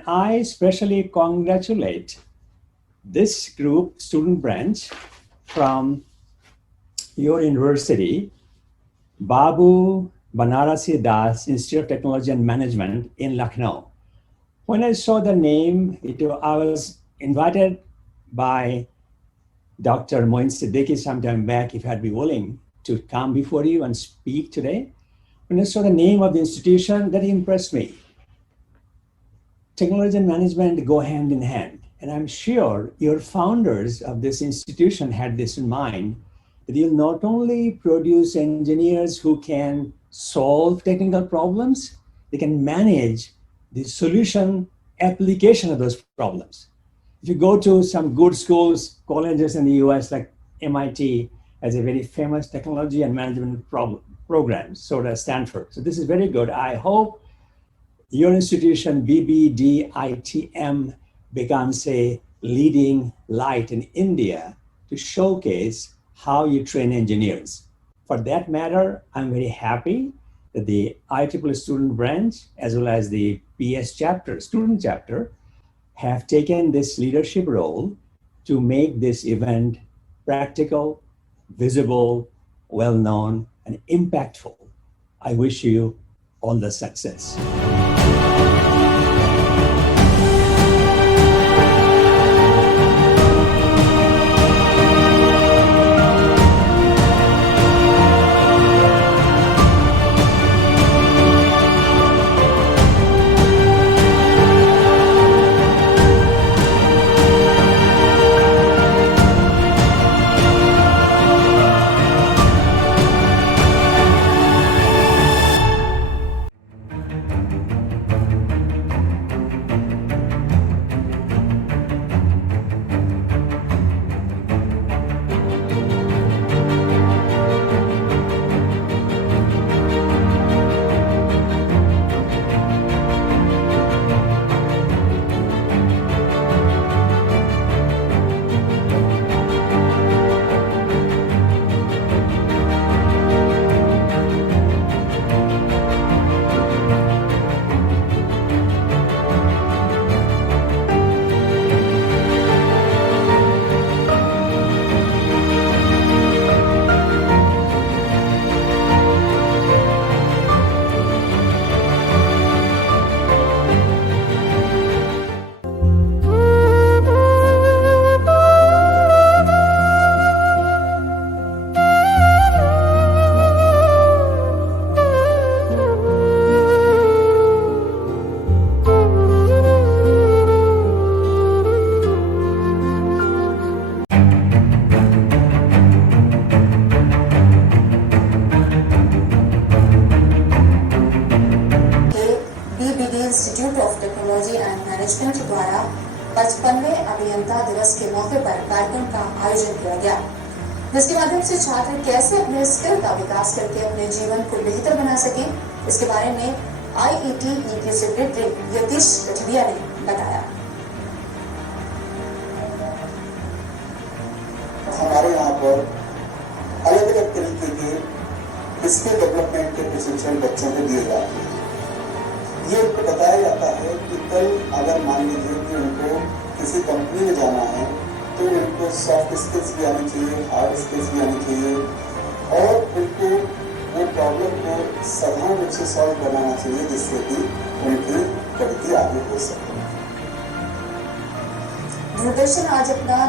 And I especially congratulate this group, Student Branch, from your university, Babu Banarasi Das Institute of Technology and Management in Lucknow. When I saw the name, I was invited by Dr. Moin Siddiqui sometime back, if I'd be willing to come before you and speak today. When I saw the name of the institution, that impressed me. Technology and management go hand in hand. And I'm sure your founders of this institution had this in mind, that you'll not only produce engineers who can solve technical problems, they can manage the solution application of those problems. If you go to some good schools, colleges in the US, like MIT, has a very famous technology and management program, so does Stanford. So this is very good. I hope your institution, BBDITM, becomes a leading light in India to showcase how you train engineers. For that matter, I'm very happy that the IEEE Student Branch, as well as the PS chapter, student chapter, have taken this leadership role to make this event practical, visible, well-known, and impactful. I wish you all the success. Institute of technology and management द्वारा 55वें अभियंता दिवस के मौके पर कार्यक्रम का आयोजन किया गया, जिसके माध्यम से छात्र कैसे अपने स्किल का विकास करके अपने जीवन को बेहतर बना सके, इसके बारे में IEEE सेक्रेटरी यतीश कठिया ने बताया। हमारे यहाँ पर अलग अलग तरीके के स्किल डेवलपमेंट के प्रशिक्षण बच्चों को दिए जाते हैं। ये उनको बताया जाता है कि कल अगर मान लीजिए कि उनको किसी कंपनी में जाना है तो उनको सॉफ्ट स्किल्स भी आनी चाहिए, हार्ड स्किल्स भी आनी चाहिए और उनको वो प्रॉब्लम को साधारण रूप से सॉल्व बनाना चाहिए, जिससे कि उनकी प्रगति आगे हो सके। दूरदर्शन आज अपना